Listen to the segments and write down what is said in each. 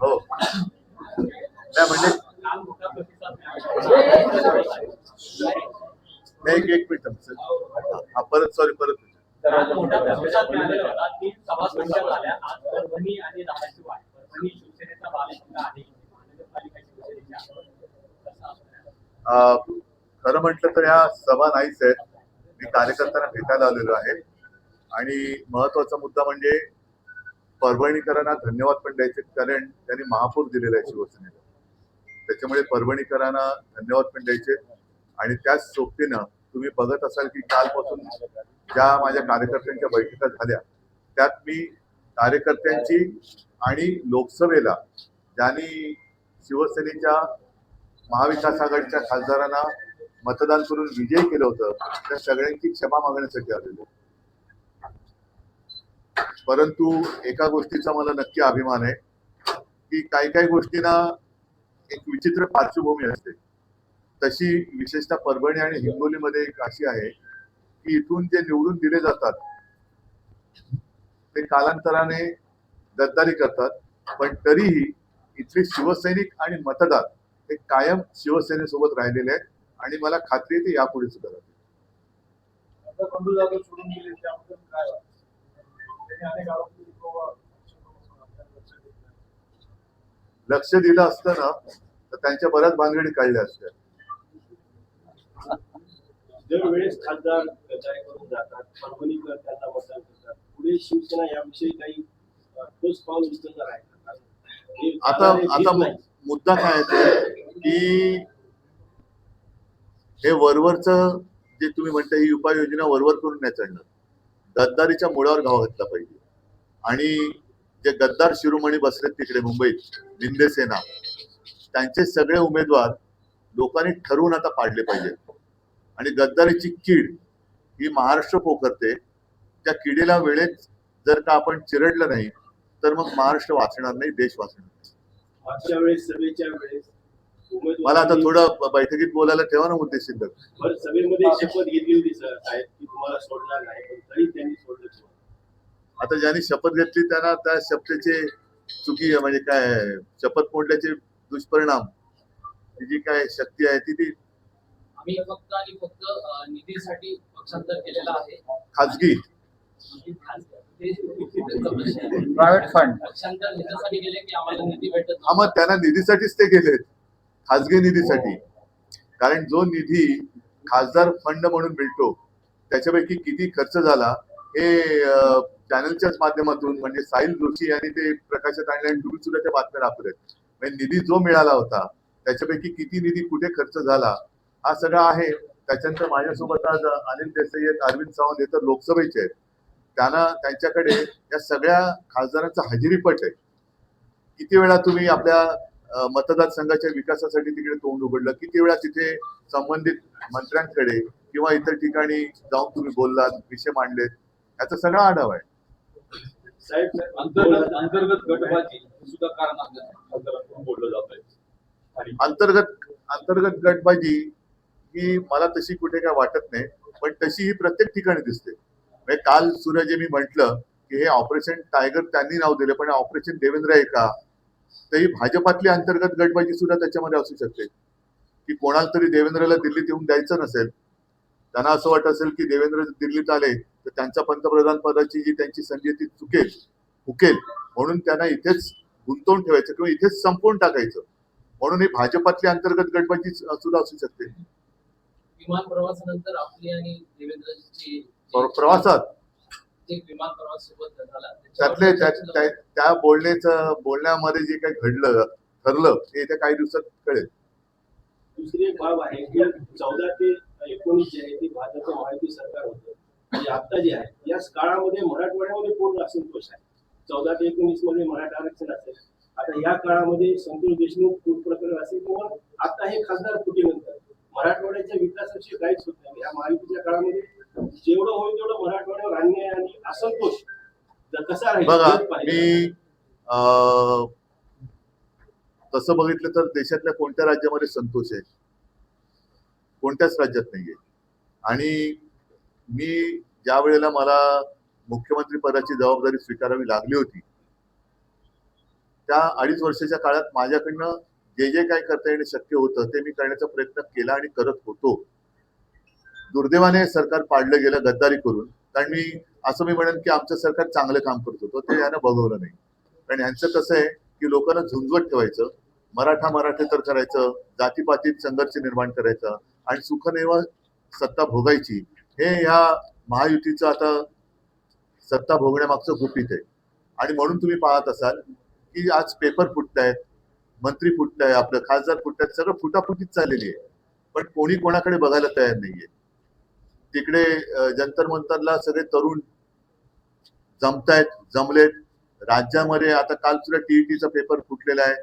हो नाही म्हणजे एक मिनिट परत सॉरी परत खरं म्हटलं तर या सभा नाहीच आहेत. मी कार्यकर्त्यांना भेटायला आलेलो आहे आणि महत्वाचा मुद्दा म्हणजे परभणीकरांना धन्यवाद पण द्यायचे, कारण त्यांनी महापूर दिलेला आहे शिवसेनेला. त्याच्यामुळे परभणीकरांना धन्यवाद पण द्यायचे आणि त्याच सोबतीनं तुम्ही बघत असाल की कालपासून ज्या माझ्या कार्यकर्त्यांच्या बैठका झाल्या त्यात मी कार्यकर्त्यांची आणि लोकसभेला ज्यांनी शिवसेनेच्या महाविकास आघाडीच्या खासदारांना मतदान करून विजयी केलं होतं त्या सगळ्यांची क्षमा मागण्यासाठी आलेलो. परंतु एका गोष्टीचा मला नक्की अभिमान आहे की काही गोष्टींना एक विचित्र पार्श्वभूमी असते. तशी विशेषतः परभणी आणि हिंगोलीमध्ये एक अशी आहे की इथून जे निवडून दिले जातात ते कालांतराने गद्दारी करतात, पण तरीही इथले शिवसैनिक आणि मतदार हे कायम शिवसेनेसोबत राहिलेले आहेत आणि मला खात्री आहे ते यापुढे सुद्धा राहतील. लक्ष दिलं असतं ना तर त्यांच्या बऱ्याच भानगडी काढल्या असत्या. दरवेळेस खासदार गद्दारी करून जातात, परभणीकर त्यांना मतदान करतात, पुढे शिवसेना याविषयी काही ठोस पाऊल उचलणार आहे का? आता मुद्दा काय आहे की हे वरवरचं जे तुम्ही म्हणता ही उपाययोजना वरवर करून नाही चालणार. गद्दारीच्या मुळावर घाव घातला पाहिजे आणि जे गद्दार शिरोमणी बसलेत तिकडे मुंबईत शिंदे सेना, त्यांचे सगळे उमेदवार लोकांनी ठरवून आता पाडले पाहिजे. आणि गद्दारीची कीड ही महाराष्ट्र पोखरते. त्या किडीला वेळेत जर का आपण चिरडलं नाही तर मग महाराष्ट्र वाचणार नाही, देश वाचणार नाही. मागच्या वेळेस सभेच्या वेळेस मला आता थोडं बैठकीत बोलायला ठेवा ना मुद्दे सिद्ध. सभेमध्ये शपथ घेतली होती साहेब की तुम्हाला सोडणार नाही, पण तरी त्यांनी सोडलं. आता ज्यांनी शपथ घेतली त्यांना त्या शपथेचे चुकी म्हणजे काय शपथ मोडल्याचे दुष्परिणाम जी काय शक्ती आहे ती आम्ही फक्त आणि फक्त निधीसाठी पक्षांतर केलेला आहे. खाजगी प्रायव्हेट फंड पक्षांतर ह्याच्यासाठी गेले की आम्हाला निधी भेटत. मग त्यांना निधीसाठीच ते गेलेत, खाजगी निधीसाठी. कारण जो निधी खासदार फंड म्हणून मिळतो त्याच्यापैकी किती खर्च झाला हे चॅनलच्याच माध्यमातून म्हणजे साहिल जोशी यांनी ते प्रकाशात आणले आणि तुम्ही सुद्धा त्या बातम्या दाखवल्यात. म्हणजे निधी जो मिळाला होता त्याच्यापैकी किती निधी कुठे खर्च झाला हा सगळा आहे. त्याच्यानंतर माझ्यासोबत आज अनिल देसाई आहेत, अरविंद सावंत हे तर लोकसभेचे आहेत. त्यांच्याकडे या सगळ्या खासदारांचा हजेरीपट आहे. किती वेळा तुम्ही आपल्या मतदारसंघाच्या विकासासाठी तिकडे तोंड उघडलं, किती वेळा तिथे संबंधित मंत्र्यांकडे किंवा इतर ठिकाणी जाऊन तुम्ही बोललात, विषय मांडलेत, याचा सगळा आढावा आहे. साहेब अंतर्गत गटबाजी सुद्धा कारण बोललं जात आहे. अंतर्गत गटबाजी ही मला तशी कुठे काय वाटत नाही, पण तशी ही प्रत्येक ठिकाणी दिसते. म्हणजे काल सूर्य मी म्हटलं की हे ऑपरेशन टायगर त्यांनी नाव दिलं, पण ऑपरेशन देवेंद्र आहे का? तर ही भाजपातली अंतर्गत गटबाजी सुद्धा त्याच्यामध्ये असू शकते की कोणाला तरी देवेंद्रला दिल्लीत येऊन द्यायचं नसेल. त्यांना असं वाटत असेल की देवेंद्र दिल्लीत आले तर त्यांच्या पंतप्रधान पदाची जी त्यांची संधी ती हुकेल म्हणून त्यांना इथेच गुंतवून ठेवायचं किंवा इथेच संपवून टाकायचं. म्हणून ही भाजपातली अंतर्गत गटबाजी सुद्धा असू शकते. विमान प्रवासानंतर आपली आणि देवेंद्रजीची प्रवासात विमान प्रवास सोबत झाला त्यातले त्या बोलण्यामध्ये जे काही ठरलं ते येत्या काही दिवसात कळेल. दुसरी एक बाब आहे की 14 ते 19 जे आहे ते भाजप महायुती सरकार होतं आणि आता जे आहे या काळामध्ये मराठवाड्यामध्ये पूर्ण असंतोष आहे. 14 ते 19 मध्ये मराठा आरक्षण असेल, आता या काळामध्ये संतोष देशमुख पूर प्रकरण असेल किंवा आता हे खासदार फुटीनंतर मराठवाड्याच्या विकासाची काहीच होत नाही. या महायुतीच्या काळामध्ये जेवढं होईल तेवढं मराठवाड्यावर अन्याय आणि असंतोष कसा राहील? बघा, मी तसं बघितलं तर देशातल्या कोणत्या राज्यामध्ये संतोष आहे? कोणत्याच राज्यात नाहीये. आणि मी ज्या वेळेला मला मुख्यमंत्री पदाची जबाबदारी स्वीकारावी लागली होती, त्या 2.5 वर्षाच्या काळात माझ्याकडनं जे जे काय करता येणं शक्य होतं ते मी करण्याचा प्रयत्न केला आणि करत होतो. दुर्दैवाने सरकार पाडलं गेलं गद्दारी करून. कारण मी असं म्हणेन की आमचं सरकार चांगलं काम करत होतं, ते यानं बघवलं नाही. कारण यांचं कसं आहे की लोकांना झुंजवत ठेवायचं, मराठेतर करायचं, जातीपातीत संघर्ष निर्माण करायचा आणि सुखनेव सत्ता भोगायची. हे या महायुतीचं आता सत्ता भोगण्यामागचं गुपित आहे. आणि म्हणून तुम्ही पाहत असाल की आज पेपर फुटतायत, मंत्री फुटताय, आपलं खासदार फुटतायत, सगळं फुटाफुटीत चाललेली आहे. पण कोणी कोणाकडे बघायला तयार नाहीये. तिकडे जंतर मंतरला सगळे तरुण जमलेत. राज्यामध्ये आता काल सुद्धा टीईटीचा पेपर फुटलेला आहे.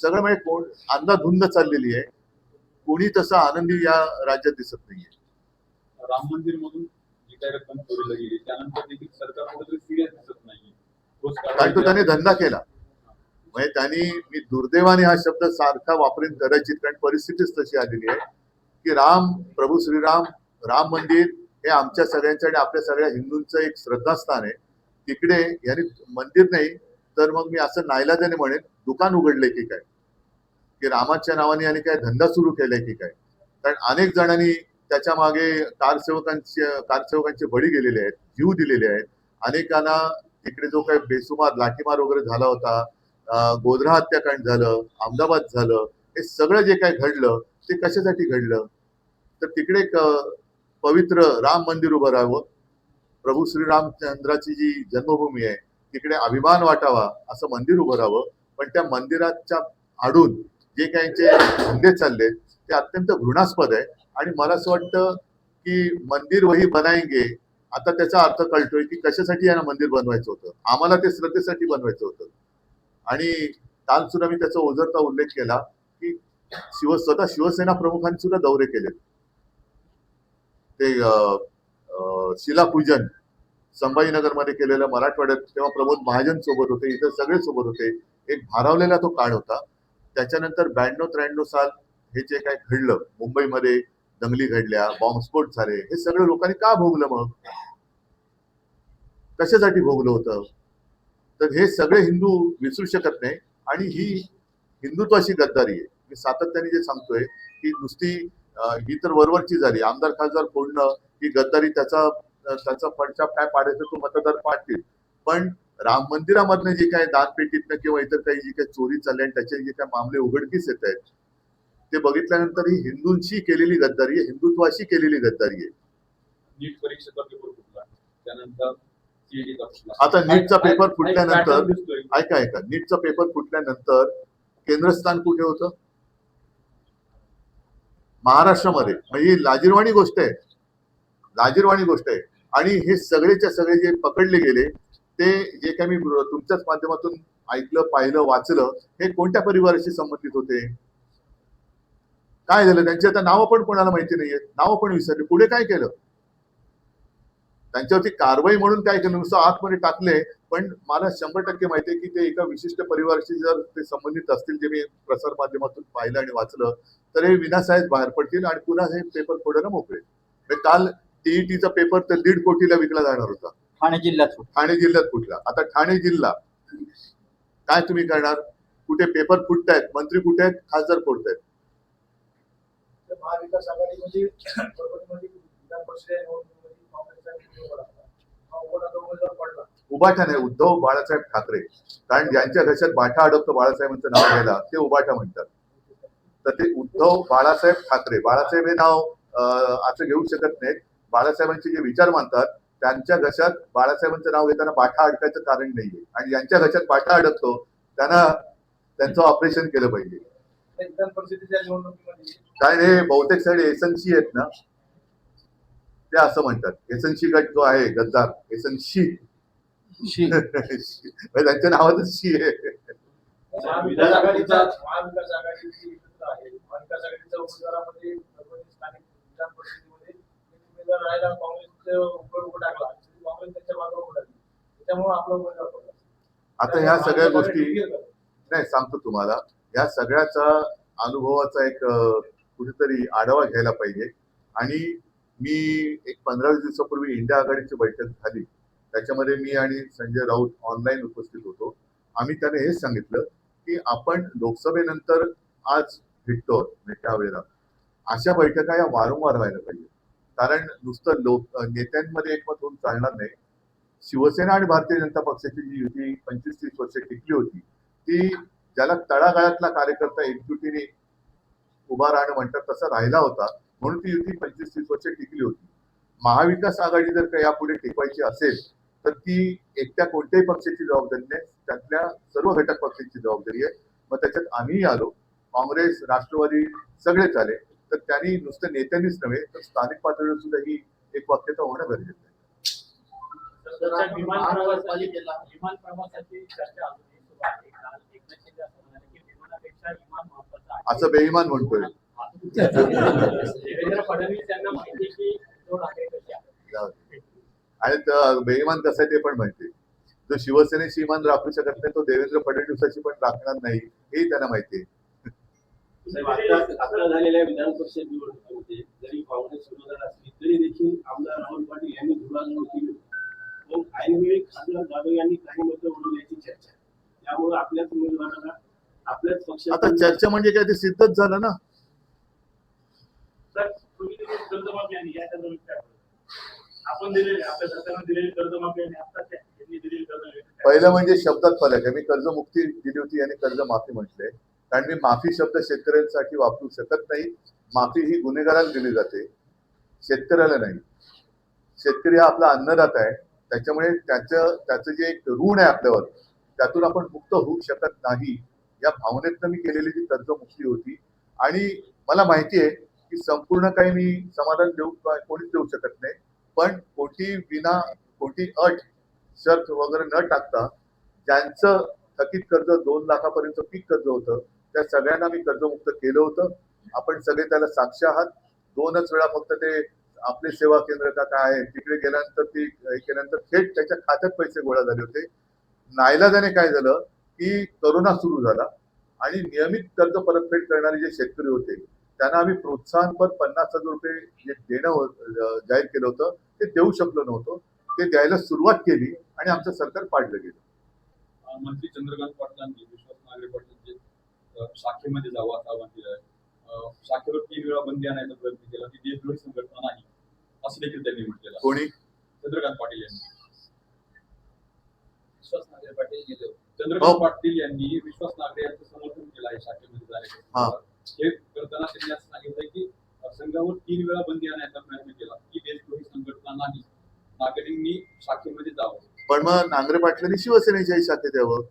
सगळं म्हणजे कोण अंधाधुंद चाललेली आहे. कोणी तसा आनंदी या राज्यात दिसत नाहीये. राम मंदिर मधून जी काही रक्कम चोरीला गेली त्यानंतर देखील सरकार कुठेतरी सिरियस दिसत नाहीये. कारण तो त्याने धंदा केला. म्हणजे त्यांनी, मी दुर्दैवाने हा शब्द सारखा वापरेन कदाचित, कारण परिस्थितीच तशी आलेली आहे की प्रभू श्रीराम राम मंदिर हे आमच्या सगळ्यांचं आणि आपल्या सगळ्या हिंदूंचं एक श्रद्धास्थान आहे. तिकडे यांनी मंदिर नाही तर मग मी असं नाईलाजाने म्हणेन दुकान उघडलंय की काय, की रामाच्या नावाने यांनी काय धंदा सुरू केलाय की काय. कारण अनेक जणांनी त्याच्या मागे कारसेवकांचे बळी गेलेले आहेत, जीव दिलेले आहेत. अनेकांना तिकडे जो काही बेसुमार लाठीमार वगैरे झाला होता, गोधरा हत्याकांड झालं, अहमदाबाद झालं, हे सगळं जे काही घडलं ते कशासाठी घडलं, तर तिकडे एक पवित्र राम मंदिर उभं राहावं, प्रभू श्रीरामचंद्राची जी जन्मभूमी आहे तिकडे अभिमान वाटावा असं मंदिर उभं राहावं. पण त्या मंदिराच्या आडून जे काहींचे धंदे चालले ते अत्यंत घृणास्पद आहे. आणि मला असं वाटतं की मंदिर वही बनाएंगे, आता त्याचा अर्थ कळतोय की कशासाठी यांना मंदिर बनवायचं होतं. आम्हाला ते श्रद्धेसाठी बनवायचं होतं. आणि काल सुद्धा मी त्याचा ओझरता उल्लेख केला की स्वतः शिवसेना प्रमुखांनी सुद्धा दौरे केले. ते शिलापूजन संभाजीनगरमध्ये केलेलं मराठवाड्यात, तेव्हा प्रमोद महाजन सोबत होते, इतर सगळे सोबत होते. एक भारावलेला तो काळ होता. त्याच्यानंतर 92-93 साल हे जे काय घडलं, मुंबईमध्ये दंगली घडल्या, बॉम्बस्फोट झाले, हे सगळं लोकांनी का भोगलं, मग कशासाठी भोगलं होतं. तर हे सगळे हिंदू विसरू शकत नाही. आणि ही हिंदुत्वाची गद्दारी आहे. मी सातत्याने जे सांगतोय की नुसती ही तर वरवरची झाली, आमदार खासदार फोडणं ही गद्दारी, त्याचा फडशा काय पाडायचं तो मतदार पाडतील. पण राम मंदिरामधनं जे काय दानपेटीतनं किंवा इतर काही जी काही चोरी चालली आणि त्याचे जे काही मामले उघडकीस येत आहेत ते बघितल्यानंतर ही हिंदूंशी केलेली गद्दारी आहे, हिंदुत्वाशी केलेली गद्दारी आहे. नीट परीक्षेचा पेपर फुटला, त्यानंतर सीईटीचा फुटला. आता नीटचा पेपर फुटल्यानंतर ऐका नीटचा पेपर फुटल्यानंतर केंद्रस्थान कुठे होतं? महाराष्ट्रामध्ये. म्हणजे ही लाजिरवाणी गोष्ट आहे, लाजिरवाणी गोष्ट आहे. आणि हे सगळेच्या सगळे जे पकडले गेले ते जे काही मी तुमच्याच माध्यमातून ऐकलं, पाहिलं, वाचलं, हे कोणत्या परिवाराशी संबंधित होते, काय झालं, त्यांची आता नावं पण कोणाला माहिती नाहीयेत, नावं पण विसरले. पुढे काय केलं, त्यांच्यावरती कारवाई म्हणून काय केलं, नुसतं आतमध्ये टाकले. पण मला 100% माहिती आहे की ते एका विशिष्ट परिवाराशी जर ते संबंधित असतील, जे मी प्रसार माध्यमातून पाहिलं आणि वाचलं, तर हे विनासाहेब बाहेर पडतील आणि पुन्हा हे पेपर फोडायला मोकळे. काल टीईटीचा पेपर तर 1.5 कोटीला विकला जाणार होता, ठाणे जिल्ह्यात फुटला. आता ठाणे जिल्हा काय तुम्ही करणार? कुठे पेपर फुटतायत, मंत्री कुठे आहेत, खासदार फोडतायत. महाविकास आघाडीमध्ये उबाठा नाही, उद्धव बाळासाहेब ठाकरे. कारण ज्यांच्या घशात बाठा अडकतो बाळासाहेबांचं नाव घ्यायला ते उबाठा म्हणतात. तर ते उद्धव बाळासाहेब ठाकरे, बाळासाहेब हे नाव असं घेऊ शकत नाहीत. बाळासाहेबांचे जे विचार मानतात त्यांच्या घशात बाळासाहेबांचं नाव घेताना बाठा अडकायचं कारण नाहीये. आणि ज्यांच्या घशात बाठा अडकतो त्यांना त्यांचं ऑपरेशन केलं पाहिजे. विधान परिषदेच्या निवडणुकीमध्ये काय हे बहुतेक सगळे एसएनसी आहेत ना, ते असं म्हणतात. एसएनसी गट जो आहे गद्दार, एसएनसी त्यांच्या नावातच शी आहे. महाविकास आघाडीचा महाविकास आघाडीची आहे. महाविकास आघाडीच्या उमेदवारामध्ये स्थानिक विधान परिषदेमध्ये उमेदवार राहायला काँग्रेसचे उघड टाकला, काँग्रेस त्याच्या बाजूला उघड टाकली, त्याच्यामुळे आपला उमेदवार पडला. आता ह्या सगळ्या गोष्टी नाही सांगतो तुम्हाला, या सगळ्याचा अनुभवाचा एक कुठेतरी आढावा घ्यायला पाहिजे. आणि मी एक 15-20 दिवसापूर्वी इंडिया आघाडीची बैठक झाली त्याच्यामध्ये मी आणि संजय राऊत ऑनलाईन उपस्थित होतो. आम्ही त्याने हेच सांगितलं की आपण लोकसभेनंतर आज भेटतो त्यावेळेला अशा बैठका या वारंवार व्हायला पाहिजे. कारण नुसतं नेत्यांमध्ये एकमत होऊन चालणार नाही. शिवसेना आणि भारतीय जनता पक्षाची जी युती 25-30 वर्ष टिकली होती ती ज्याला तळागाळातला कार्यकर्ता एकजुटीने उभा राहणं म्हणतात तसा राहिला होता, म्हणून ती युती 25-30 वर्ष टिकली होती. महाविकास आघाडी जर का यापुढे टिकवायची असेल तर ती एकट्या कोणत्याही पक्षाची जबाबदारी नाही, त्यातल्या सर्व घटक पक्षांची जबाबदारी आहे. मग त्याच्यात आम्हीही आलो, काँग्रेस, राष्ट्रवादी सगळेच आले. तर त्यांनी नुसतं नेत्यांनीच नव्हे तर स्थानिक पातळीवर सुद्धा ही एक वाक्यता होणं गरजेचं आहे. विमान प्रवासाची चर्चा अजूनही सुरू आहे. काल एकनाथ शिंदे असं म्हणाले की विमानापेक्षा विमान महत्त्वाचं आहे. असं बेईमान म्हणतोय. देवेंद्र फडणवीस यांना माहिती आहे की उद्धव ठाकरे कसे आहेत. आणि बेईमान कसं आहे ते पण माहिती. जो शिवसेनेशी इमान राखू शकत नाही तो देवेंद्र फडणवीसाची पण राखणार नाही हेही त्यांना माहिती आहे. आता झालेल्या विधान परिषद निवडणुकीमध्ये जरी काँग्रेस विरोधात असली तरी देखील आमदार राहुल पाटील यांनी धुळाधूळ केली होती. पण ऐनवेळी खासदार जाधव यांनी काही मतं वळवल्याची चर्चा. त्यामुळे आपल्याच उमेदवाराला आपल्याच पक्षात आता चर्चा म्हणजे काय ते सिद्धच झालं ना. कर्जमाफी आणि या आपण दिलेले आपल्या सरकारने दिलेली कर्जमाफी आणि आता त्यांनी दिलेली कर्जमाफी पहिलं म्हणजे शब्दात फरक आहे. मी कर्जमुक्ती दिली होती आणि कर्जमाफी म्हटले, कारण मी माफी शब्द शेतकऱ्यांसाठी वापरू शकत नाही. माफी ही गुन्हेगाराला दिली जाते, शेतकऱ्याला नाही. शेतकरी हा आपला अन्नदाता आहे, त्याच्यामुळे त्याचं जे एक ऋण आहे आपल्यावर त्यातून आपण मुक्त होऊ शकत नाही. या भावनेतनं मी केलेली ती कर्जमुक्ती होती. आणि मला माहिती आहे की संपूर्ण काही मी समाधान कोणीच देऊ शकत नाही, पण कोणती अट शर्त वगैरे न टाकता ज्यांचं थकीत कर्ज 2 लाखापर्यंत पीक कर्ज होतं त्या सगळ्यांना मी कर्जमुक्त केलं होतं. आपण सगळे त्याला साक्ष आहात. 2च वेळा फक्त ते आपले सेवा केंद्र का काय आहे तिकडे गेल्यानंतर ती केल्यानंतर थेट त्याच्या खात्यात पैसे गोळा झाले होते. नाईलाजाने काय झालं की करोना सुरू झाला आणि नियमित कर्ज परतफेड करणारे जे शेतकरी होते त्यांना आम्ही प्रोत्साहनपर 50,000 रुपये जे देणं जाहीर केलं होतं ते देऊ शकलो नव्हतो. ते द्यायला सुरुवात केली आणि आमचं सरकार पाडलं गेलं. मंत्री चंद्रकांत पाटलांनी विश्वास नांगरे पाटील शाखेमध्ये जावं असं आवाहन केलं आहे. शाखेवर 3 वेळा बंदी आणायचा प्रयत्न केला की देशद्रोही संघटना नाही असं देखील त्यांनी म्हटलेलं. कोणी? चंद्रकांत पाटील यांनी. विश्वास नांगरे पाटील गेले होते. चंद्रकांत पाटील यांनी विश्वास नांगरे यांचं समर्थन केलं आहे शाखेमध्ये जाण्याचं. हे करताना त्यांनी असं सांगितलं की संघावर 3 वेळा बंदी आणायचा प्रयत्न केला की देशद्रोही संघटना नाही, नागरिकांनी शाखेमध्ये जावं. पण मग नांगरे पाटलांनी शिवसेनेच्याही शाखेत यावं.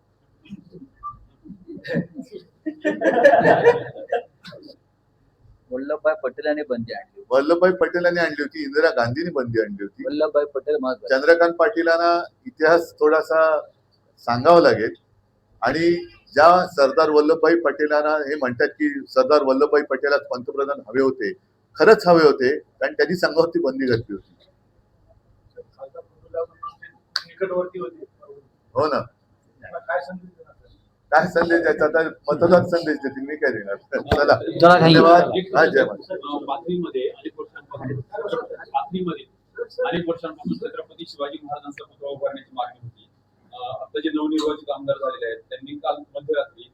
वल्लभभाई पटेलांनी बंदी आणली. वल्लभभाई पटेलांनी आणली होती, इंदिरा गांधींनी बंदी आणली होती. वल्लभभाई पटेल महत्वाचे. चंद्रकांत पाटीलांना इतिहास थोडासा सांगावा लागेल. आणि ज्या सरदार वल्लभभाई पटेलांना हे म्हणतात की सरदार वल्लभभाई पटेलाच पंतप्रधान हवे होते, खरंच हवे होते, कारण त्यांनी संघावरती बंदी घातली होती. निकटवर्ती होते. हो ना. काय संदेश द्यायचा आता? मतदार संदेश देतील, मी काय देणार. चला धन्यवाद. हा, जय महाराज. बातमीमध्ये अनेक वर्षांपासून छत्रपती शिवाजी महाराजांचा पुतळा उभारण्याची मागणी होती. आता जे नवनिर्वाचित आमदार झालेले आहेत त्यांनी काल मध्यरात्री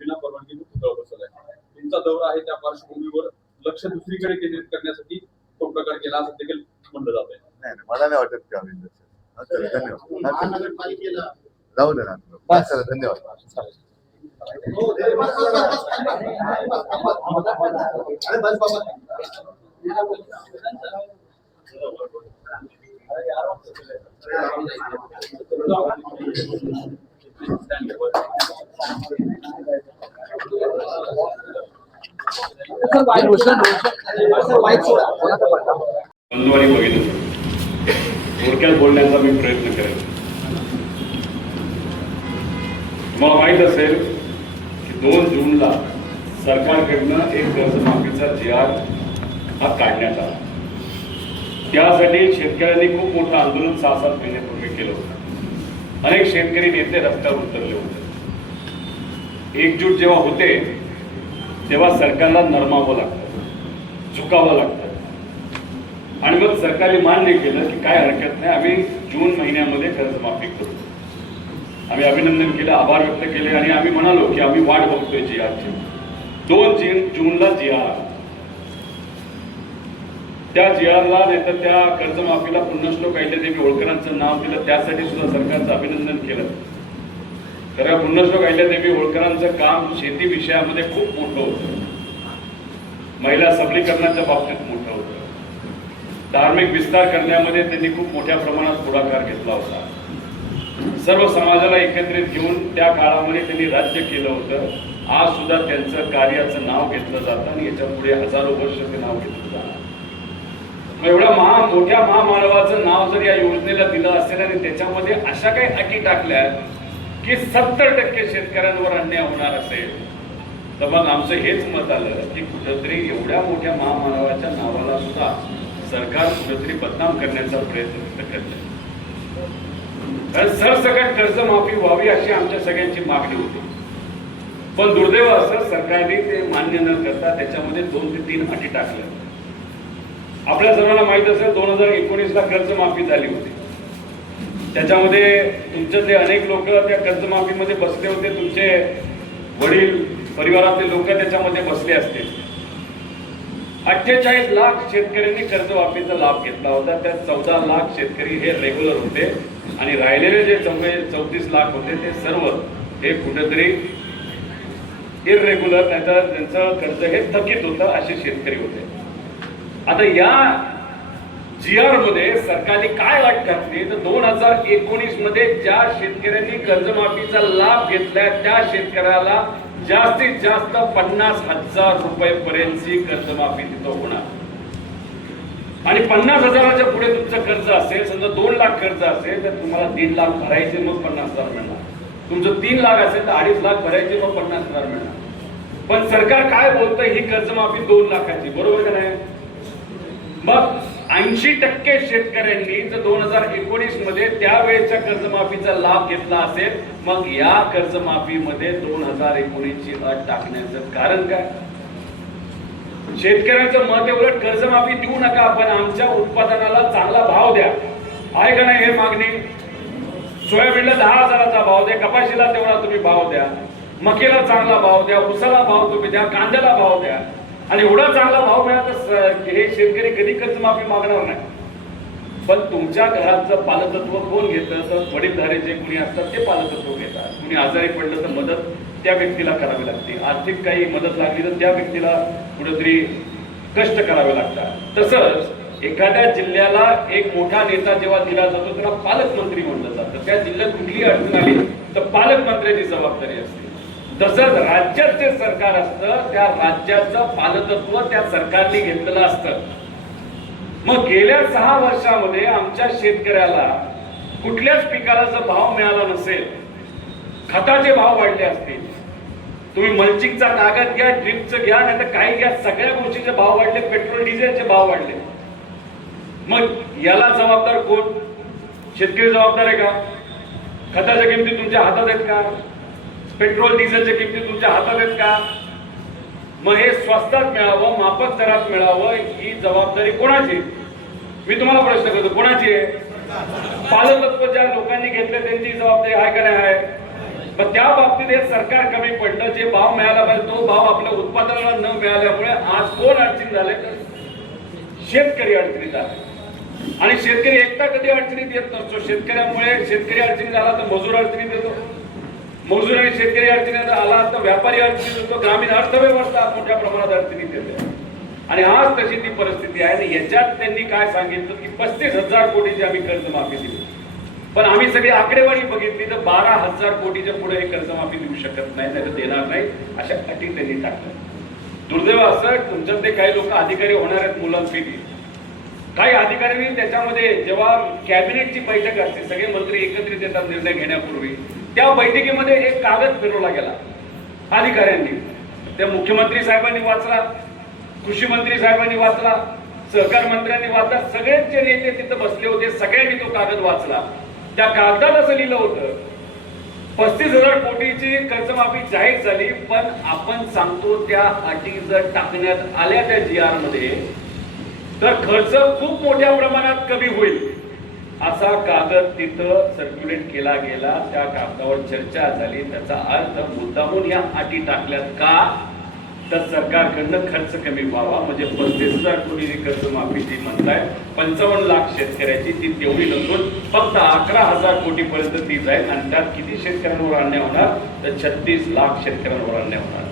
विना परवानगीने पुतळा बसवलाय. तुमचा दौरा आहे त्या पार्श्वभूमीवर लक्ष दुसरीकडे केंद्रित करण्यासाठी तो प्रकार केला असं देखील म्हणलं जात आहे. नाही, मला नाही वाटत की आम्ही धन्यवाद. जाऊ दे ना. चला धन्यवाद. बघितलं थोडक्यात बोलण्याचा मी प्रयत्न करेन. मला माहीत असेल की 2 जूनला सरकारकडनं एक कर्जमाफीचा जी.आर. हा काढण्यात आला. त्यासाठी शेतकऱ्यांनी खूप मोठं आंदोलन 6-7 महिन्यापूर्वी केलं होतं. अनेक शेतकरी नेते रस्त्यावर उतरले होते. एकजूट जेव्हा होते तेव्हा सरकारला नरमावं लागतं, झुकावं लागतं. आणि मग सरकारने मान्य केलं की काय हरकत नाही, आम्ही जून महिन्यामध्ये कर्जमाफी करू. आम्ही अभिनंदन केलं, आभार व्यक्त केले आणि आम्ही म्हणालो की आम्ही वाट बघतोय जी.आरची. 2 जूनला जी.आर. त्या जी.आरला नाहीतर त्या कर्जमाफीला पुण्यश्लोक अहिल्यादेवी होळकरांचं नाव दिलं, त्यासाठी सुद्धा सरकारचं अभिनंदन केलं. कारण पुण्यश्लोक अहिल्यादेवी होळकरांचं काम शेती विषयामध्ये खूप मोठं होतं, महिला सबलीकरणाच्या बाबतीत मोठं होतं, धार्मिक विस्तार करण्यामध्ये त्यांनी खूप मोठ्या प्रमाणात पुढाकार घेतला होता. सर्व समाजाला एकत्रित घेऊन त्या काळामध्ये त्यांनी राज्य केलं होतं. आज सुद्धा त्यांचं कार्याचं नाव घेतलं जातं आणि याच्या पुढे हजारो वर्ष ते नाव घेतलं जाणार. एवढ्या मोठ्या महामानवाचं नाव जर या योजनेला दिलं असेल आणि त्याच्यामध्ये अशा काही अटी टाकल्या की 70% शेतकऱ्यांवर अन्याय होणार असेल, तर मग आमचं हेच मत आलं की कुठंतरी एवढ्या मोठ्या महामानवाच्या नावाला सुद्धा सरकार कुठंतरी बदनाम करण्याचा प्रयत्न करते. कारण सरसकट कर्जमाफी व्हावी अशी आमच्या सगळ्यांची मागणी होती. पण दुर्दैव असं सरकारने ते मान्य न करता त्याच्यामध्ये 2 ते 3 अटी टाकल्या. आपल्या सर्वांना माहित असेल 2019ला कर्जमाफी झाली होती. त्याच्यामध्ये तुमच्यातले अनेक लोक त्या कर्जमाफीमध्ये बसले होते. तुमचे वडील, परिवारातले लोक त्याच्यामध्ये बसले असतील. 48 लाख शेतकऱ्यांनी कर्जमाफीचा लाभ घेतला होता. त्यात 14 लाख शेतकरी हे रेग्युलर होते आणि राहिलेले जे 34 लाख होते ते सर्व हे कुठेतरी इरेग्युलर, नाहीतर त्यांचं कर्ज हे थकीत होतं असे शेतकरी होते. आता या जी.आर. मध्ये सरकारने काय अट घातली तर 2019 मध्ये ज्या शेतकऱ्यांनी कर्जमाफीचा लाभ घेतला त्या शेतकऱ्याला जास्तीत जास्त 50,000 रुपयेपर्यंतची कर्जमाफी तिथं होणार. आणि 50,000च्या पुढे तुमचं कर्ज असेल, समजा 2 लाख कर्ज असेल तर तुम्हाला 1.5 लाख भरायचे, मग 50,000 मिळणार. तुमचं 3 लाख असेल तर 2.5 लाख भरायचे, मग 50,000 मिळणार. पण सरकार काय बोलतं, ही कर्जमाफी 2 लाखाची, बरोबर का नाही? मग 80% शेतकऱ्यांनी जर 2019 मध्ये त्यावेळेच्या कर्जमाफीचा लाभ घेतला असेल, मग या कर्जमाफीमध्ये 2019 ची अट टाकण्याचं कारण काय? शेतकऱ्यांचं मत आहे उलट कर्जमाफी देऊ नका, पण आमच्या उत्पादनाला चांगला भाव द्या. आहे का नाही हे मागणी? सोयाबीनला 10,000चा भाव द्या, कपाशीला तेवढा तुम्ही भाव द्या, मकीला चांगला भाव द्या, उसाला भाव तुम्ही द्या, कांद्याला भाव द्या. आणि एवढा चांगला भाव मिळाला तर हे शेतकरी कधी कर्जमाफी मागणार नाही. पण तुमच्या घराचं पालकत्व कोण घेतं तर वडीलधारे जे कुणी असतात ते पालकत्व घेतात. कुणी आजारी पडलं तर मदत त्या व्यक्तीला करावी लागते. आर्थिक काही मदत लागली तर त्या व्यक्तीला कुठेतरी कष्ट करावे लागतात. तसंच एखाद्या जिल्ह्याला एक मोठा नेता जेव्हा दिला जातो त्याला पालकमंत्री म्हणलं जातं. त्या जिल्ह्यात कुठलीही अडचण आली तर पालकमंत्र्याची जबाबदारी असते. तसंच राज्यात जे सरकार असतं त्या राज्याचं पालकत्व त्या सरकारने घेतलेलं असतं. मग गेल्या 6 वर्षामध्ये आमच्या शेतकऱ्याला कुठल्याच पिकाला जर भाव मिळाला नसेल, खताचे भाव वाढले असतील, तुम्ही मल्चिंगचा कागद घ्या, ड्रिपचं घ्या, नाही तर काही घ्या, सगळ्या गोष्टीचे भाव वाढले, पेट्रोल डिझेलचे भाव वाढले. मग याला जबाबदार कोण? शेतकरी जबाबदार आहे का? खताच्या किमती तुमच्या हातात आहेत का? पेट्रोल डिझेलच्या किमती तुमच्या हातात आहेत का? मग हे स्वस्तात मिळावं, माफक दरात मिळावं, ही जबाबदारी कोणाची? मी तुम्हाला प्रश्न करतो, कोणाची आहे? पालकत्व ज्या लोकांनी घेतले त्यांची जबाबदारी आहे का नाही आहे? मग त्या बाबतीत हे सरकार कमी पडलं. जे भाव मिळाला पाहिजे तो भाव आपल्या उत्पादनाला न मिळाल्यामुळे आज कोण अडचणीत झाले तर शेतकरी अडचणीत आले. आणि शेतकरी एकटा कधी अडचणीत येत नसतो. शेतकऱ्यामुळे शेतकरी अडचणीत झाला तर मजूर अडचणीत येतो, मजूर आणि शेतकरी अडचणीत आला तर व्यापारी अडचणीत होतो, ग्रामीण अर्थव्यवस्था मोठ्या प्रमाणात अडचणीत येते. आणि आज तशी ती परिस्थिती आहे. आणि याच्यात त्यांनी काय सांगितलं की 35,000 कोटीची आम्ही कर्जमाफी दिली. पण आम्ही सगळी आकडेवारी बघितली तर 12,000 कोटीच्या पुढे हे कर्जमाफी देऊ शकत नाही, नाही देणार नाही, अशा अटी त्यांनी टाकल्या. दुर्दैव असं तुमच्यातले काही लोक अधिकारी होणार आहेत मुलांपैकी. काही अधिकाऱ्यांनी त्याच्यामध्ये जेव्हा कॅबिनेटची बैठक असते, सगळे मंत्री एकत्रित येतात निर्णय घेण्यापूर्वी, त्या बैठकीमध्ये एक कागद फिरवला गेला अधिकाऱ्यांनी. त्या मुख्यमंत्री साहेबांनी वाचला, कृषी मंत्री साहेबांनी वाचला, सहकार मंत्र्यांनी वाचला, सगळेच जे नेते तिथं बसले होते सगळ्यांनी तो कागद वाचला. त्या कागदात असं लिहिलं होतं 35,000 कोटीची कर्जमाफी जाहीर झाली, पण आपण सांगतो त्या अटी जर टाकण्यात आल्या त्या जी.आर. मध्ये तर खर्च खूप मोठ्या प्रमाणात कमी होईल. असा कागद तिथं सर्क्युलेट केला गेला, त्या कागदावर चर्चा झाली. त्याचा अर्थ मुद्दामून या अटी टाकल्यात का, तर सरकारकडनं खर्च कमी व्हावा. म्हणजे 35,000 कोटी कर्जमाफी जी म्हणताय 55 लाख शेतकऱ्याची, ती तेवढी नसून फक्त 11,000 कोटी पर्यंत ती जाईल. आणि त्यात किती शेतकऱ्यांवर अन्याय होणार, तर 36 लाख शेतकऱ्यांवर अन्याय होणार.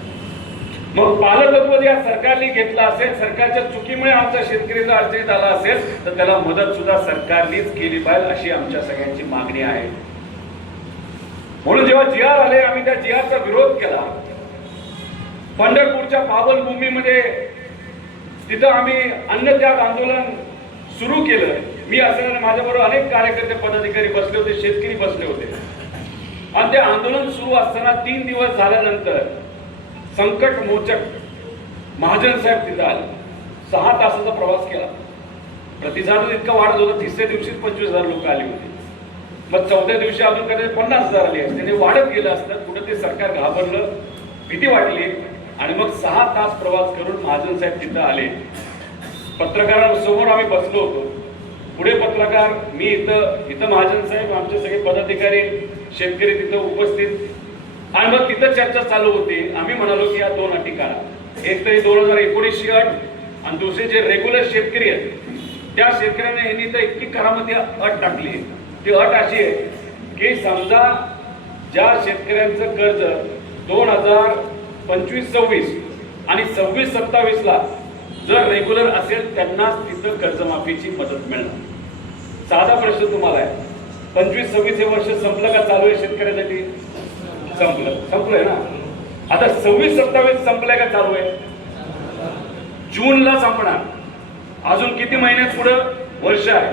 मग पालकत्व या सरकारने घेतला असेल, सरकारच्या चुकीमुळे आमचा शेतकरीचा अडचणीत आला असेल, तर त्याला मदत सुद्धा सरकारनेच केली पाहिजे, अशी आमच्या सगळ्यांची मागणी आहे. म्हणून जेव्हा जी.आर. आले, आम्ही त्या जी.आरचा विरोध केला. पंढरपूरच्या पावनभूमीमध्ये तिथं आम्ही अन्नत्याग आंदोलन सुरू केलं. मी असताना माझ्याबरोबर अनेक कार्यकर्ते पदाधिकारी बसले होते, शेतकरी बसले होते. आणि ते आंदोलन सुरू असताना 3 दिवस झाल्यानंतर संकट मोचक महाजन साहेब तिथं आले. 6 तासाचा प्रवास केला. प्रतिसाद इतका वाढत होता, 3ऱ्या दिवशीच 25,000 लोक आली होती. मग 4थ्या दिवशी अजून कदाचित 50,000 आली असते. ते वाढत गेलं असतं. कुठं ते सरकार घाबरलं, भीती वाटली. आणि मग 6 तास प्रवास करून महाजन साहेब तिथं आले. पत्रकारांसमोर आम्ही बसलो होतो. पुढे पत्रकार, मी इथं महाजन साहेब, आमचे सगळे पदाधिकारी, शेतकरी तिथं उपस्थित. आणि मग तिथं चर्चा चालू होती. आम्ही म्हणालो की या 2 अटी काढा. एक तर 2019ची अट, आणि दुसरे जे रेग्युलर शेतकरी आहेत त्या शेतकऱ्यांना यांनी तर इतकी करामती अट टाकली. ती अट अशी आहे की समजा ज्या शेतकऱ्यांचं कर्ज 2025-26 आणि 26-27 ला जर रेग्युलर असेल त्यांनाच तिथं कर्जमाफीची मदत मिळणार. साधा प्रश्न तुम्हाला आहे, 25-26 हे वर्ष संपलं का चालू आहे शेतकऱ्यासाठी? संपलंय ना. आता 26-27 संपलंय का चालू आहे? जूनला संपणार. अजून किती महिन्यात पुढं वर्ष आहे.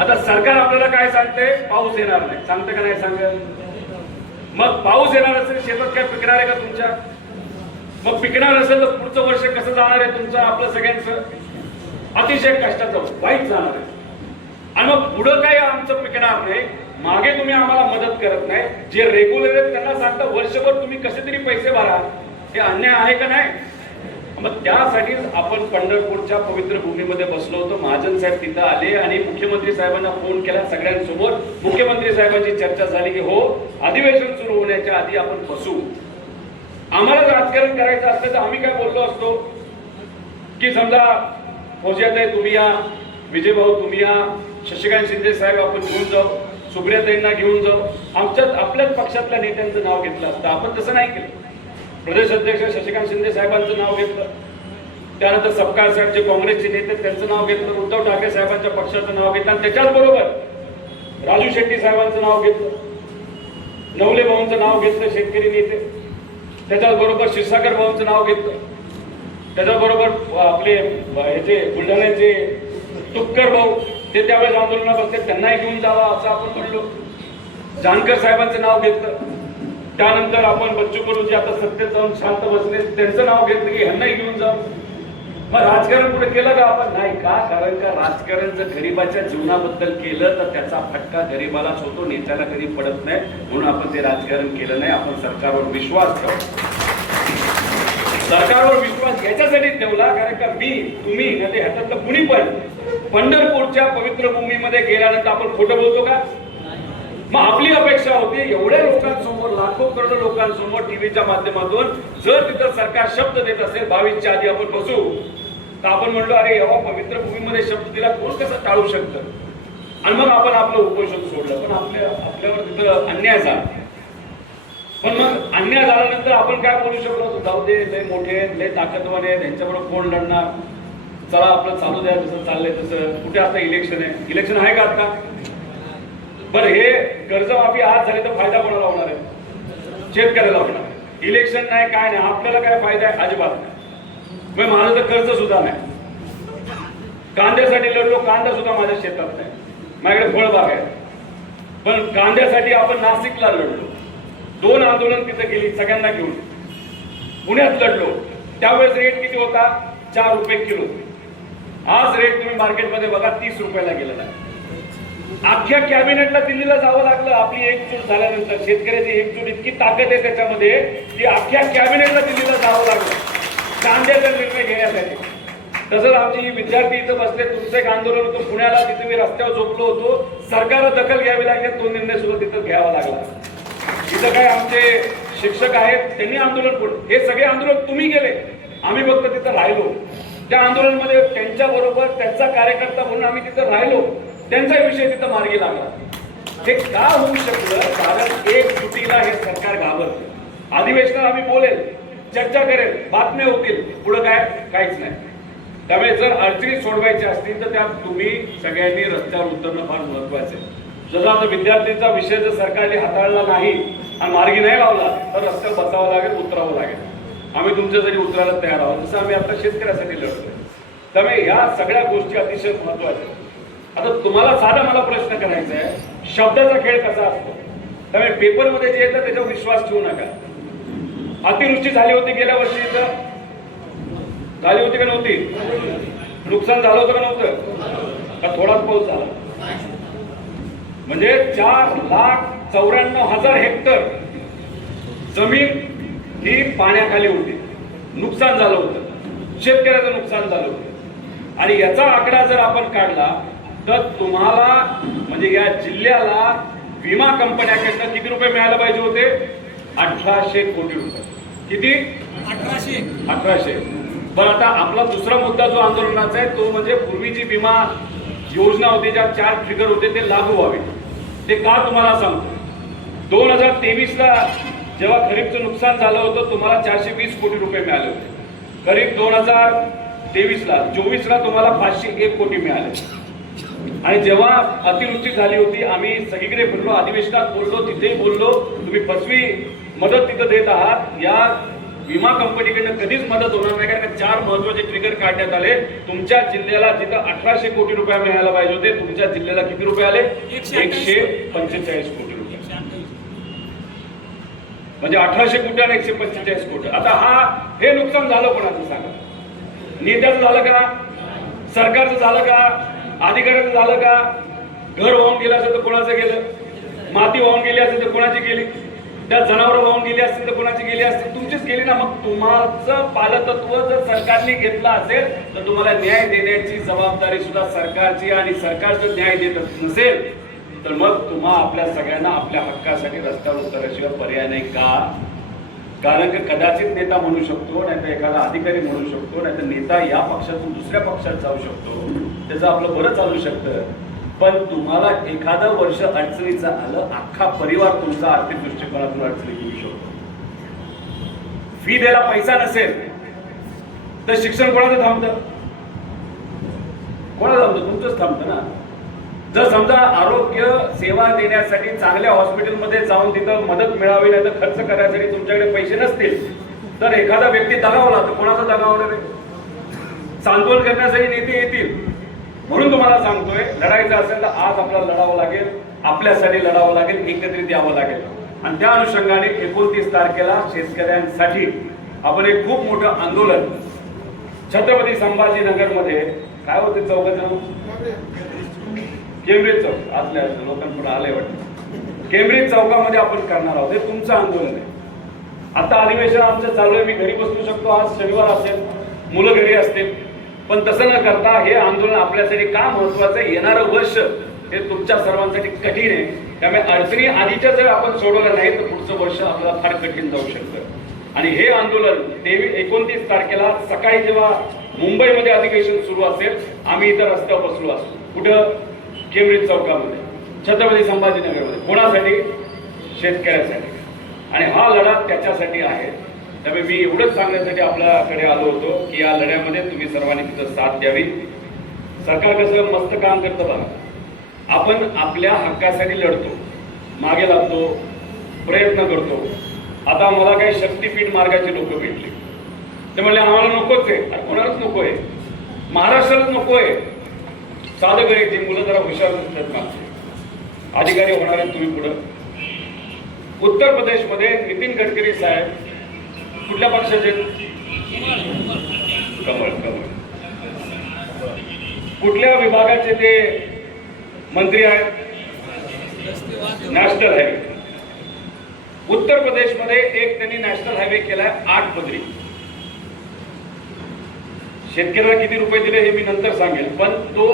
आता सरकार आपल्याला काय सांगते, पाऊस येणार नाही. सांगते का नाही सांगेल? मग पाऊस येणार असेल, शेतात काय पिकणार आहे का तुमच्या? मग पिकणार असेल तर पुढचं वर्ष कसं जाणार आहे तुमचं, आपलं सगळ्यांचं? अतिशय कष्टाचं, वाईट जाणार आहे. आणि मग पुढं काय आमचं पिकणार नाही. मागे तुम्ही आम्हाला मदत करत नाही. जे रेग्युलर आहेत त्यांना सांगता वर्षभर तुम्ही कसे तरी पैसे भरा. हे अन्याय आहे का नाही? मग त्यासाठीच आपण पंढरपूरच्या पवित्र भूमीमध्ये बसलो होतो. महाजन साहेब तिथं आले आणि मुख्यमंत्री साहेबांना फोन केला सगळ्यांसमोर. मुख्यमंत्री साहेबांची चर्चा झाली की हो, अधिवेशन सुरू होण्याच्या आधी आपण बसू. आम्हाला राजकारण करायचं असतं तर आम्ही काय बोललो असतो की समजा फौजियाताई तुम्ही या, विजय भाऊ तुम्ही या, शशिकांत शिंदे साहेब आपण घेऊन जाऊ, सुप्रियाताईंना घेऊन जाऊ. आपल्याच पक्षातल्या नेत्यांचं नाव घेतलं असतं. आपण तसं नाही केलं. प्रदेश अध्यक्ष शशिकांत शिंदे साहेबांचं नाव घेतलं. त्यानंतर सपकाळ साहेब जे काँग्रेसचे नेते त्यांचं नाव घेतलं. उद्धव ठाकरे साहेबांच्या पक्षाचं नाव घेतलं. आणि त्याच्याच बरोबर राजू शेट्टी साहेबांचं नाव घेतलं, नवले भाऊंचं नाव घेतलं शेतकरी नेते. त्याच्याबरोबर क्षीरसागर भाऊंचं नाव घेतलं. त्याच्याबरोबर आपले ह्याचे बुलढाण्याचे तुपकर भाऊ, ते त्यावेळेस आंदोलनात बसले, त्यांनाही घेऊन जावा असं आपण म्हणलो. जानकर साहेबांचं नाव घेतलं. त्यानंतर आपण बच्चू कडू जे आता सत्तेत जाऊन शांत बसले त्यांचं नाव घेतलं की ह्यांनाही घेऊन जाऊ. मग राजकारण पुढे केलं का आपण? नाही का? कारण का राजकारण जर गरीबाच्या जीवनाबद्दल केलं तर त्याचा फटका गरीबालाच होतो, नेत्याला कधी पडत नाही. म्हणून आपण ते राजकारण केलं नाही. आपण सरकारवर विश्वास ठेवू. सरकारवर विश्वास याच्यासाठी ठेवला कारण का मी, तुम्ही, नाही ह्याच्यातलं कुणी पण पंढरपूरच्या पवित्र भूमीमध्ये गेल्यानंतर आपण खोटं बोलतो का? मग आपली अपेक्षा होती एवढ्या लोकांसमोर, लाखो करोडो लोकांसमोर टीव्हीच्या माध्यमातून जर तिथं सरकार शब्द देत असेल 22च्या आधी आपण बसू, तर आपण म्हणलो अरे एव्हा पवित्र भूमीमध्ये शब्द दिला कोण कसं टाळू शकतं. आणि मग आपण आपलं उपोषण सोडलं. पण आपल्यावर तिथं अन्याय झाला. पण मग अन्याय झाल्यानंतर आपण काय बोलू शकलो? जाऊ दे, लय मोठे आहेत, लय ताकदवान आहेत, त्यांच्याबरोबर कोण लढणार, चला आपलं चालू द्या जसं चाललंय तसं. कुठे आता इलेक्शन आहे? इलेक्शन आहे का आता? बरं, हे कर्जमाफी आज झाली तर फायदा कोणाला होणार आहे? शेतकऱ्याला होणार आहे. इलेक्शन नाही, काय नाही, आपल्याला काय फायदा आहे? अजिबात नाही. मग माझं तर कर्ज सुद्धा नाही. कांद्यासाठी लढलो, कांदा सुद्धा माझ्या शेतात नाही. माझ्याकडे फळबाग आहे. पण कांद्यासाठी आपण नाशिकला लढलो. 2 आंदोलन तिथे गेली सगळ्यांना घेऊन. पुण्यात लढलो. त्यावेळेस रेट किती होता? 4 रुपये किलो. आज रेट तुम्ही मार्केटमध्ये बघा 30 रुपयाला गेलेला आहे. अख्ख्या कॅबिनेटला दिल्लीला जावं लागलं आपली एकजूट झाल्यानंतर. शेतकऱ्याची एकजूट इतकी ताकद आहे त्याच्यामध्ये की अख्ख्या कॅबिनेटला दिल्लीला जावं लागलं कांद्याचा निर्णय घेण्यासाठी. तसंच आमची विद्यार्थी इथं बसले, तुमचं एक आंदोलन होतं पुण्याला, तिथे मी रस्त्यावर झोपलो होतो, सरकारला दखल घ्यावी लागली, तो निर्णय सुद्धा तिथं घ्यावा लागला. इथं काय आमचे शिक्षक आहेत, त्यांनी आंदोलन पुढे, हे सगळे आंदोलन तुम्ही केले, आम्ही फक्त तिथं राहिलो. त्या आंदोलनामध्ये त्यांच्या बरोबर त्यांचा कार्यकर्ता म्हणून आम्ही तिथं राहिलो, त्यांचा विषय तिथं मार्गी लागला. हे का होऊ शकलं? कारण एक सुटीला हे सरकार घाबरतं. अधिवेशनात आम्ही बोलेल, चर्चा करेल, बातम्या होतील, पुढे काय काहीच नाही. त्यामुळे जर अडचणी सोडवायच्या असतील तर त्या तुम्ही सगळ्यांनी रस्त्यावर उतरणं फार महत्वाचं आहे. जर आता विद्यार्थीचा विषय जर सरकारने हाताळला नाही आणि मार्गी नाही लावला तर रस्त्यावर बसावं लागेल, उतरावं लागेल. आम्ही तुमच्यासाठी उतरायला तयार आहोत, जसं आम्ही आता शेतकऱ्यासाठी लढतोय. त्यामुळे ह्या सगळ्या गोष्टी अतिशय महत्वाच्या. आता तुम्हाला साधा मला प्रश्न करायचा आहे, शब्दाचा खेळ कसा असतो. त्यामुळे पेपरमध्ये जे येतं त्याच्यावर विश्वास ठेवू नका. अतिवृष्टी झाली होती गेल्या वर्षी, इथं झाली होती का नव्हती? नुकसान झालं होतं का नव्हतं? का थोडाच पाऊस झाला? म्हणजे 4,94,000 हेक्टर जमीन ही पाण्याखाली होती, नुकसान झालं होतं, शेतकऱ्याचं नुकसान झालं होतं. आणि याचा आकडा जर आपण काढला तर तुम्हाला म्हणजे या जिल्ह्याला विमा कंपन्याकडनं किती रुपये मिळायला पाहिजे होते? 1,800 कोटी रुपये. किती? 1,800. पण आता आपला दुसरा मुद्दा जो आंदोलनाचा आहे तो म्हणजे पूर्वीची विमा योजना होती, ज्या 4 फिगर होते ते लागू व्हावे. ते का तुम्हाला सांगतो. 2023ला जेव्हा खरीपचं नुकसान झालं होतं तुम्हाला 420 कोटी रुपये मिळाले होते. खरीप 2023ला, 24ला तुम्हाला 501 कोटी मिळाले. आणि जेव्हा अतिवृष्टी झाली होती आम्ही सगळीकडे फिरलो, अधिवेशनात बोललो, तिथेही बोललो, तुम्ही फसवी मदत तिथं देत आहात. या विमा कंपनीकडनं कधीच मदत होणार नाही, कारण 4 महत्वाचे ट्रिगर काढण्यात आले. तुमच्या जिल्ह्याला जिथं 1,800 कोटी रुपये मिळायला पाहिजे होते, तुमच्या जिल्ह्याला किती रुपये आले? 145 कोटी रुपये. म्हणजे 1,800 कोटी आणि 145 कोटी. आता हे नुकसान झालं कोणाचं सांगा? नेत्याचं झालं का? सरकारचं झालं का? अधिकाऱ्याचं झालं का? घर वाहून गेलं असेल तर कोणाचं गेलं? माती वाहून गेली असेल तर कोणाची गेली? त्या जनावर वाहून गेली असतील तर कोणाची गेली असतील? तुमचीच गेली ना. मग तुम्हाचं पालकत्व जर सरकारने घेतलं असेल तर तुम्हाला न्याय देण्याची जबाबदारी सुद्धा सरकारची, आणि सरकार जर न्याय देत नसेल तर मग तुम्हा आपल्या सगळ्यांना आपल्या हक्कासाठी रस्त्यावर उतरल्याशिवाय पर्याय नाही का? कारण की कदाचित नेता म्हणू शकतो, नाहीतर एखादा अधिकारी म्हणू शकतो, नाहीतर नेता या पक्षातून दुसऱ्या पक्षात जाऊ शकतो, त्याचं आपलं बरं चालू शकतं. पण तुम्हाला एखादं वर्ष अडचणीचं आलं, अख्खा परिवार तुमचा आर्थिक दृष्टिकोनातून अडचणीत येऊ शकतो. फी द्यायला पैसा नसेल तर शिक्षण कोणाचं थांबतं? कोणाचं थांबतं? तुमचंच थांबतं ना. जर समजा आरोग्य सेवा देण्यासाठी चांगल्या हॉस्पिटलमध्ये जाऊन तिथं मदत मिळावी, नाही तर खर्च करण्यासाठी तुमच्याकडे पैसे नसतील तर एखादा व्यक्ती दगावला तर कोणाचा दगावणार आहे? सांत्वन करण्यासाठी नेते येतील. म्हणून तुम्हाला सांगतोय, लढायचं असेल तर आज आपल्याला लढावं लागेल, आपल्यासाठी लढावं लागेल, एकत्रित यावं लागेल. आणि त्या अनुषंगाने 29 तारखेला शेतकऱ्यांसाठी आपण एक खूप मोठं आंदोलन छत्रपती संभाजीनगरमध्ये, काय होते चौकाचं? केम्ब्रिज चौक. आजल्या लोकांपुढे आले वाटतं. केम्ब्रिज चौकामध्ये आपण करणार आहोत. हे तुमचं आंदोलन आहे. आता अधिवेशन आमचं चालू आहे, मी घरी बसू शकतो, आज शनिवार असेल, मुलं घरी असतील, पण तसं न करता हे आंदोलन आपल्यासाठी का महत्वाचं आहे? येणारं वर्ष हे तुमच्या सर्वांसाठी कठीण आहे. त्यामुळे अडचणी आधीच्या जर आपण सोडवल्या नाही तर पुढचं वर्ष आपल्याला फार कठीण जाऊ शकतं. आणि हे आंदोलन 29 तारखेला सकाळी जेव्हा मुंबईमध्ये अधिवेशन सुरू असेल, आम्ही इथं रस्त्यावर बसलो असतो. कुठं? केम्ब्रिज चौकामध्ये, छत्रपती संभाजीनगरमध्ये. कोणासाठी? शेतकऱ्यासाठी. आणि हा लढा त्याच्यासाठी आहे. त्यामुळे मी एवढंच सांगण्यासाठी आपल्याकडे आलो होतो की या लढ्यामध्ये तुम्ही सर्वांनी तिथं साथ द्यावी. सरकार कसं मस्त काम करतं बघा. आपण आपल्या हक्कासाठी लढतो, मागे लागतो, प्रयत्न करतो. आता मला काही शक्तीपीठ मार्गाचे लोक भेटले, ते म्हणले आम्हाला नकोच आहे. कोणालाच नको आहे, महाराष्ट्रालाच नको आहे. साधं करायची मुलं जरा हुशार नसतात, मागचे अधिकारी होणार आहेत तुम्ही पुढं. उत्तर प्रदेशमध्ये नितीन गडकरी साहेब कुठल्या पक्षाचे? कमळ. कुठल्या विभागाचे ते मंत्री आहेत? National highway. उत्तर प्रदेशमध्ये एक त्यांनी नॅशनल हायवे केलाय 8 पदरी. शेतकऱ्याला किती रुपये दिले हे मी नंतर सांगेल, पण तो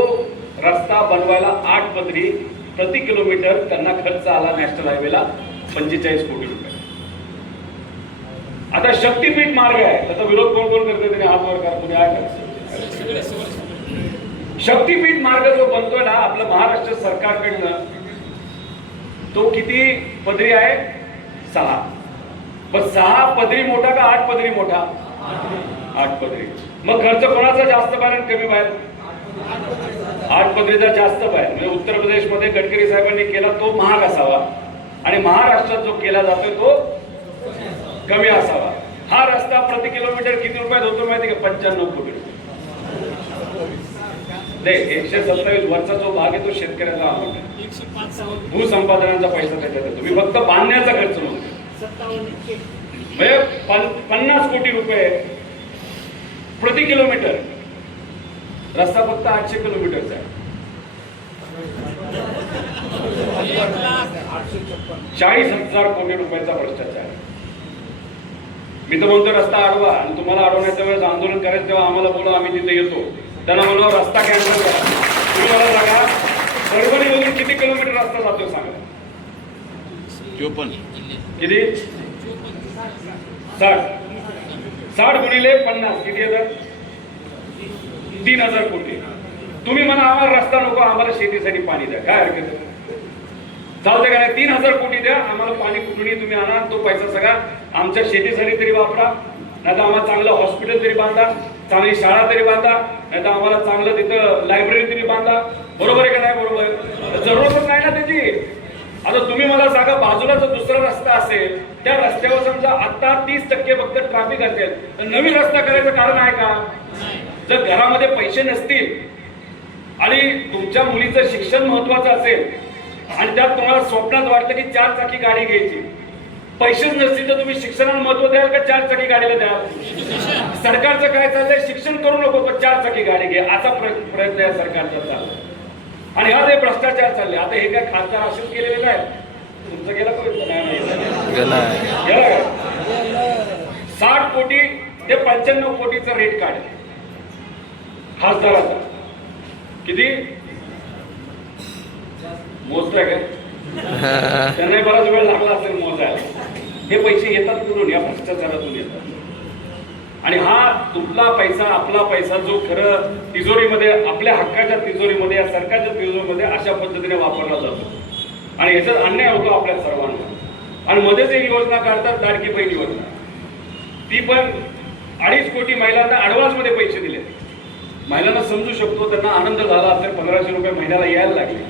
रस्ता बनवायला 8 पदरी प्रति किलोमीटर त्यांना खर्च आला नॅशनल हायवेला 45 कोटी रुपये. आता शक्तीपीठ मार्ग आहे, त्याचा विरोध कोण कोण करते त्याने हात वर करा, तुम्ही आहे का? शक्तीपीठ मार्ग जो बनतोय ना आपलं महाराष्ट्र सरकारकडनं, तो किती पदरी आहे? 6. पण 6 पदरी मोठा का 8 पदरी मोठा? 8 पदरी. मग खर्च कोणाचा जास्त बाहेर आणि कमी बाहेर? 8 पदरीचा जास्त बाहेर. म्हणजे उत्तर प्रदेशमध्ये गडकरी साहेबांनी केला तो महाग असावा आणि महाराष्ट्रात जो केला जातोय तो कमी असावा. हा रस्ता प्रति किलोमीटर किती रुपयात होतो माहिती का? 95 कोटी रुपये. नाही, 127 वरचा जो भाग आहे तो शेतकऱ्याचा अमाऊंट आहे. भूसंपादनाचा पैसा त्याच्यात येतो. मी फक्त बांधण्याचा खर्च म्हणतो. म्हणजे 50 कोटी रुपये प्रति किलोमीटर. रस्ता फक्त 800 किलोमीटरचा आहे. 40,000 कोटी रुपयाचा भ्रष्टाचार. मी तर म्हणतो रस्ता अडवा, आणि तुम्हाला अडवण्याच्या वेळेस आंदोलन करायचं तेव्हा आम्हाला बोला, आम्ही तिथे येतो. त्यांना म्हणून रस्ता कॅन्सल करा. तुम्ही मला सांगा परभणीमधून किती किलोमीटर रस्ता जातो सांगा? किती? 60 गुणिले 50 किती येतात? 3,000 कोटी. तुम्ही म्हणा आम्हाला रस्ता नको, आम्हाला शेतीसाठी पाणी द्या, काय हरकत आहे? चालते का नाही? 3,000 कोटी द्या आम्हाला, पाणी कुठूनही तुम्ही आणा, तो पैसा सगळा आमच्या शेतीसाठी तरी वापरा, नाही तर आम्हाला चांगलं हॉस्पिटल तरी बांधा, चांगली शाळा तरी बांधा, नाही तर आम्हाला चांगलं तिथं लायब्ररी तरी बांधा. बरोबर आहे का नाही? बरोबर. जरूरतच नाही ना त्याची. आता तुम्ही मला सांगा, बाजूला जर दुसरा रस्ता असेल, त्या रस्त्यावर समजा आता 30% फक्त ट्रॅफिक असेल, तर नवीन रस्ता करायचं कारण आहे का? जर घरामध्ये पैसे नसतील आणि तुमच्या मुलीचं शिक्षण महत्वाचं असेल आणि त्यात तुम्हाला स्वप्नात वाटलं की 4 चाकी गाडी घ्यायची, पैसेच नसतील तर तुम्ही शिक्षणाला महत्व द्याल का 4 चाकी गाडीला द्याल? सरकारचं काय चाललंय? शिक्षण करू नको पण 4 चाकी गाडी घे, असा प्रयत्न या सरकारचा चालला. आणि हा ते भ्रष्टाचार चालले. आता हे काय खासदार असेच केलेले नाही, तुमचं गेला गेला काय? 60 कोटी ते 95 कोटीचा रेट काढ खासदाराचा. किती मोजतोय काय? त्यांनाही बराच वेळ लागला असेल मोजायला. हे पैसे येतात कुठून? या भ्रष्टाचारातून येतात. आणि हा तुमचा पैसा, आपला पैसा जो खरं तिजोरीमध्ये, आपल्या हक्काच्या तिजोरीमध्ये, या सरकारच्या तिजोरीमध्ये अशा पद्धतीने वापरला जातो आणि याच्यात अन्याय होतो आपल्या सर्वांना. आणि मध्येच एक योजना काढतात, लाडकी बहीण योजना. ती पण 2.5 कोटी महिलांना ऍडव्हान्स मध्ये पैसे दिले. महिलांना समजू शकतो, त्यांना आनंद झाला असेल, 1500 रुपये महिन्याला यायला लागले.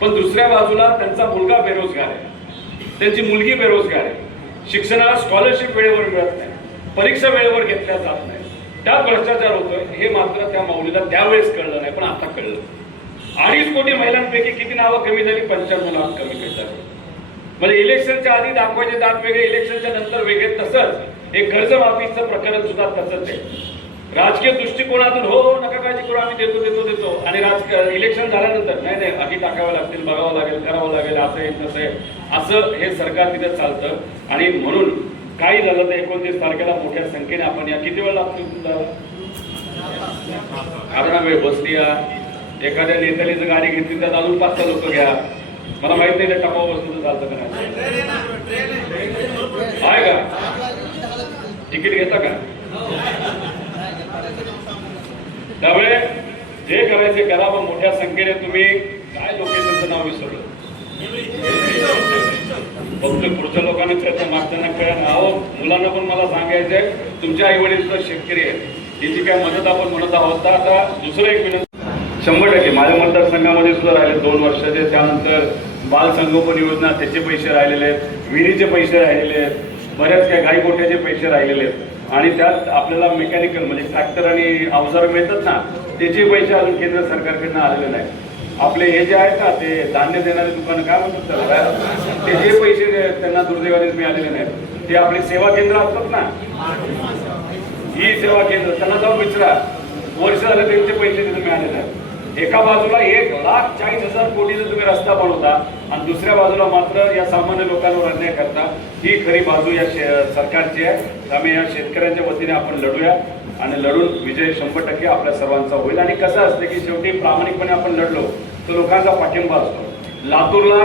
पण दुसऱ्या बाजूला त्यांचा मुलगा बेरोजगार आहे, त्यांची मुलगी बेरोजगार आहे, शिक्षणाला स्कॉलरशिप वेळेवर मिळत नाही, परीक्षा वेळेवर घेतल्या जात नाही, त्यात भ्रष्टाचार होतोय. हे मात्र त्या मौलीला त्यावेळेस कळलं नाही, पण आता कळलं. 2.5 कोटी महिलांपैकी किती नावं कमी झाली? 95 लाख कमी भेटतात. म्हणजे इलेक्शनच्या आधी दाखवायचे दात वेगळे, इलेक्शनच्या नंतर वेगळे. तसंच एक कर्जमाफीचं प्रकरण सुद्धा तसंच आहे. राजकीय दृष्टिकोनातून हो नका काळजी करू, आम्ही देतो आणि इलेक्शन झाल्यानंतर नाही आधी टाकावं लागतील, बघावं लागेल, करावं लागेल, असं आहे तसं आहे, असं हे सरकार तिथे चालतं. आणि म्हणून काही झालं तर 29 तारखेला मोठ्या संख्येने आपण या. किती वेळ लागतो तुमचा? कारण वेळ बसली या. एखाद्या नेत्याने जर गाडी घेतली तर अजून 5-6 लोक घ्या. मला माहित नाही त्या टपावर बसलं तर चालतं का नाही? आहे का? तिकीट घेता का? त्यामुळे जे करायचे करा, पण मोठ्या संख्येने तुम्ही काय लोकेशनचं नाव विसरलं, फक्त पुढच्या लोकांना कळतं, मागच्यांना कळलं. अहो मुलांना पण मला सांगायचंय, तुमच्या आई वडील सुद्धा शेतकरी आहेत, ही जी काय मदत आपण म्हणत आहोत. आता दुसरं एक विनंती, 100% माझ्या मतदारसंघामध्ये सुद्धा राहिले 2 वर्षाचे. त्यानंतर बाल संगोपन योजना त्याचे पैसे राहिलेले आहेत, विहिरीचे पैसे राहिलेले आहेत, बऱ्याच काही गाई गोठ्याचे पैसे राहिलेले आहेत. आणि त्यात आपल्याला मेकॅनिकल म्हणजे ट्रॅक्टर आणि अवजार मिळतात ना, त्याचे पैसे अजून केंद्र सरकारकडनं आलेले नाहीत. आपले हे जे आहेत ना, ते धान्य देणारे दुकानं काय म्हणतात त्याला, ते जे पैसे त्यांना दुर्दैवाने मिळालेले नाहीत. ते आपले सेवा केंद्र असतात ना, ही सेवा केंद्र, त्यांना जाऊन विचारा, वर्ष झाले त्यांचे पैसे तिथे मिळालेले नाहीत. एका बाजूला 1,40,000 कोटीचा तुम्ही रस्ता बनवता आणि दुसऱ्या बाजूला मात्र या सामान्य लोकांवर अन्याय करता. ही खरी बाजू या सरकारची आहे. आम्ही या शेतकऱ्यांच्या वतीने आपण लढूया. आणि लढून विजय 100% आपल्या सर्वांचा होईल. आणि कसं असतं की शेवटी प्रामाणिकपणे आपण लढलो तर लोकांचा पाठिंबा असतो. लातूरला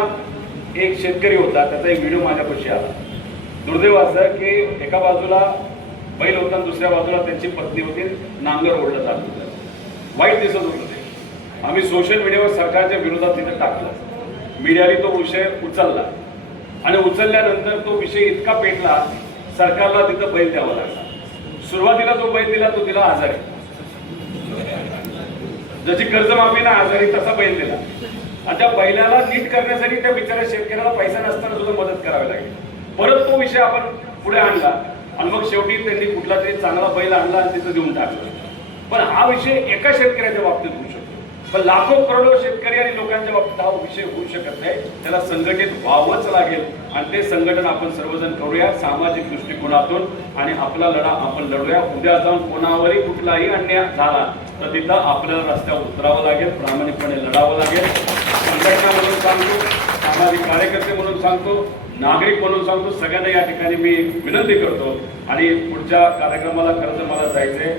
एक शेतकरी होता, त्याचा एक व्हिडिओ माझ्यापाशी आला. दुर्दैव असं की एका बाजूला बैल होता आणि दुसऱ्या बाजूला त्यांची पत्नी होती, नांगर ओढलं जात होतं. वाईट दिसत होतं ते. आम्ही सोशल मीडियावर सरकारच्या विरोधात तिथे टाकलं. मीडियाने तो विषय उचलला आणि उचलल्यानंतर तो विषय इतका पेटला, सरकारला तिथं बैल द्यावा लागला. सुरुवातीला जो बैल दिला तो दिला आजारी, जशी कर्जमाफी ना आजारी तसा बैल दिला. आणि त्या बैलाला नीट करण्यासाठी त्या बिचाऱ्या शेतकऱ्याला पैसा नसताना सुद्धा मदत करावी लागेल. परत तो विषय आपण पुढे आणला आणि मग शेवटी त्यांनी कुठला तरी चांगला बैल आणला आणि तिथं देऊन टाकला. पण हा विषय एका शेतकऱ्याच्या बाबतीत होऊ शकतो, पण लाखो करोडो शेतकरी आणि लोकांच्या बाबतीत हा विषय होऊ शकत नाही. त्याला संघटित व्हावंच लागेल आणि ते संघटन आपण सर्वजण करूया सामाजिक दृष्टिकोनातून आणि आपला लढा आपण लढूया. उद्या जाऊन कोणावरही कुठलाही अन्याय झाला तर तिथं आपल्याला रस्त्यावर उतरावं लागेल, प्रामाणिकपणे लढावं लागेल. संघटना म्हणून सांगतो, सामाजिक कार्यकर्ते म्हणून सांगतो, नागरिक म्हणून सांगतो, सगळ्यांना या ठिकाणी मी विनंती करतो. आणि पुढच्या कार्यक्रमाला खरं तर मला जायचंय.